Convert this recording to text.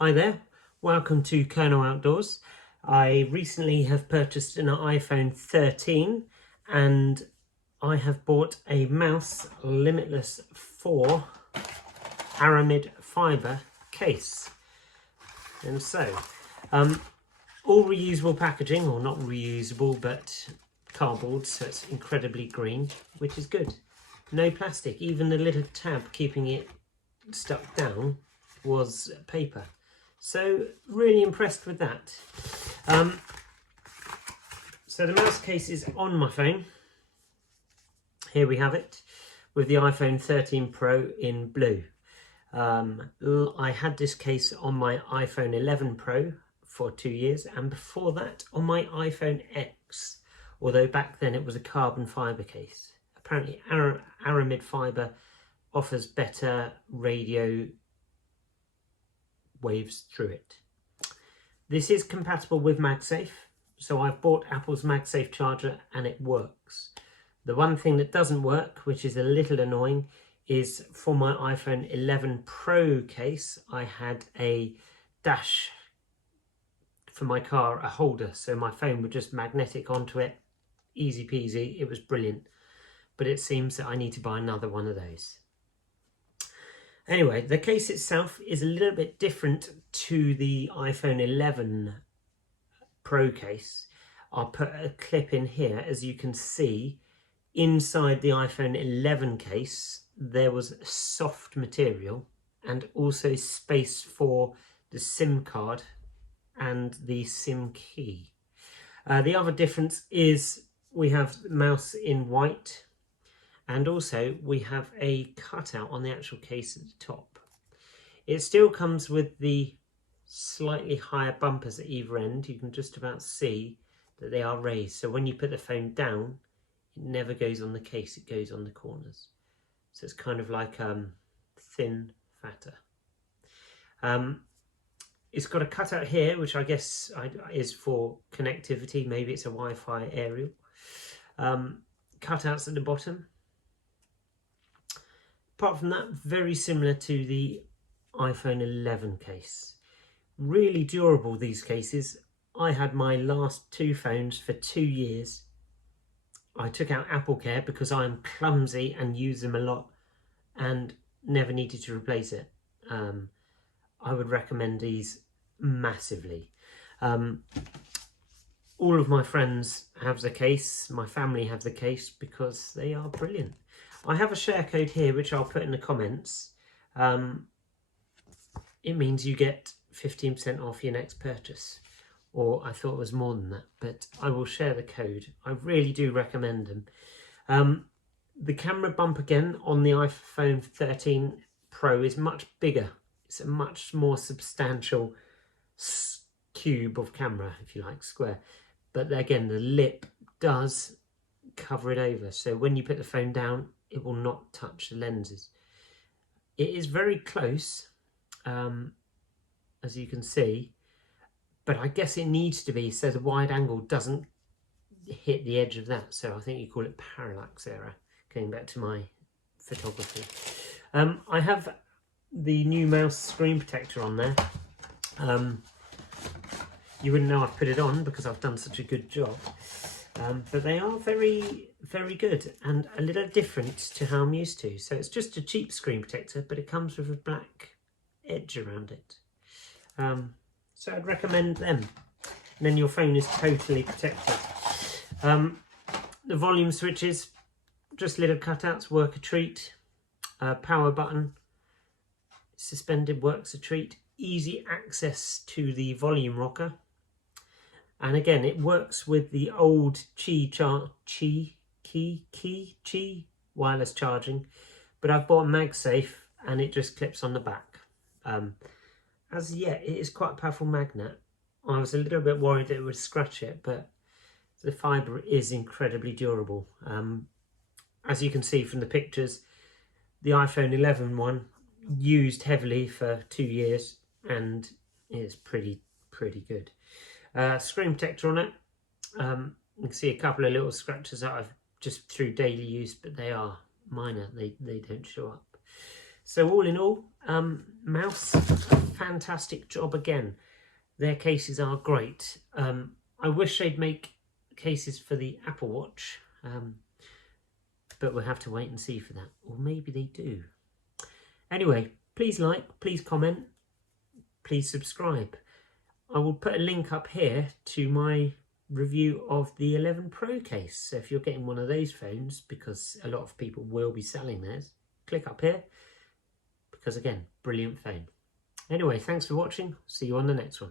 Hi there, welcome to Outdoors. I recently have purchased an iPhone 13 and I have bought a Mous Limitless 4 aramid fibre case. And so, all reusable packaging, or not reusable but cardboard, so it's incredibly green, which is good. No plastic, even the little tab keeping it stuck down was paper. So really impressed with that. So the mouse case is on my phone. Here we have it with the iPhone 13 Pro in blue. I had this case on my iPhone 11 Pro for 2 years, and before that on my iPhone X, although back then it was a carbon fibre case. Apparently aramid fibre offers better radio waves through it. This is compatible with Magsafe, so I've bought Apple's Magsafe charger and it works. The one thing that doesn't work, which is a little annoying, is for my iPhone 11 Pro case, I had a dash for my car, a holder, so my phone would just magnetic onto it, easy peasy, it was brilliant. But it seems that I need to buy another one of those. Anyway, the case itself is a little bit different to the iPhone 11 Pro case. I'll put a clip in here. As you can see, inside the iPhone 11 case, there was soft material and also space for the SIM card and the SIM key. The other difference is we have the mouse in white, and also we have a cutout on the actual case at the top. It still comes with the slightly higher bumpers at either end. You can just about see that they are raised. So when you put the phone down, it never goes on the case, it goes on the corners. So it's kind of like thin, fatter. It's got a cutout here, which I guess is for connectivity. Maybe it's a Wi-Fi aerial. Cutouts at the bottom. Apart from that, very similar to the iPhone 11 case. Really durable, these cases. I had my last two phones for 2 years. I took out Apple Care because I'm clumsy and use them a lot and never needed to replace it. I would recommend these massively. All of my friends have the case, my family have the case, because they are brilliant. I have a share code here which I'll put in the comments. It means you get 15% off your next purchase, or I thought it was more than that, but I will share the code. I really do recommend them. The camera bump again on the iPhone 13 Pro is much bigger. It's a much more substantial cube of camera, if you like, square. But again, the lip does cover it over, so when you put the phone down, it will not touch the lenses. It is very close, as you can see, but I guess it needs to be so the wide angle doesn't hit the edge of that. So I think you call it parallax error, going back to my photography. I have the new mouse screen protector on there. You wouldn't know I've put it on because I've done such a good job. But they are very, very good and a little different to how I'm used to. So it's just a cheap screen protector, but it comes with a black edge around it. So I'd recommend them. And then your phone is totally protected. The volume switches, just little cutouts, work a treat. Power button, suspended, works a treat. Easy access to the volume rocker. And again, it works with the old Qi wireless charging, but I've bought Magsafe and it just clips on the back. As yet, it is quite a powerful magnet. I was a little bit worried that it would scratch it, but the fibre is incredibly durable. As you can see from the pictures, the iPhone 11 one used heavily for 2 years and it's pretty good. Screen protector on it. You can see a couple of little scratches that I've just through daily use, but they are minor. They don't show up. So all in all, Mous, fantastic job again. Their cases are great. I wish they'd make cases for the Apple Watch, but we'll have to wait and see for that. Or maybe they do. Anyway, please like, please comment, please subscribe. I will put a link up here to my review of the 11 Pro case. So if you're getting one of those phones, because a lot of people will be selling theirs, click up here, because again, brilliant phone. Anyway, thanks for watching. See you on the next one.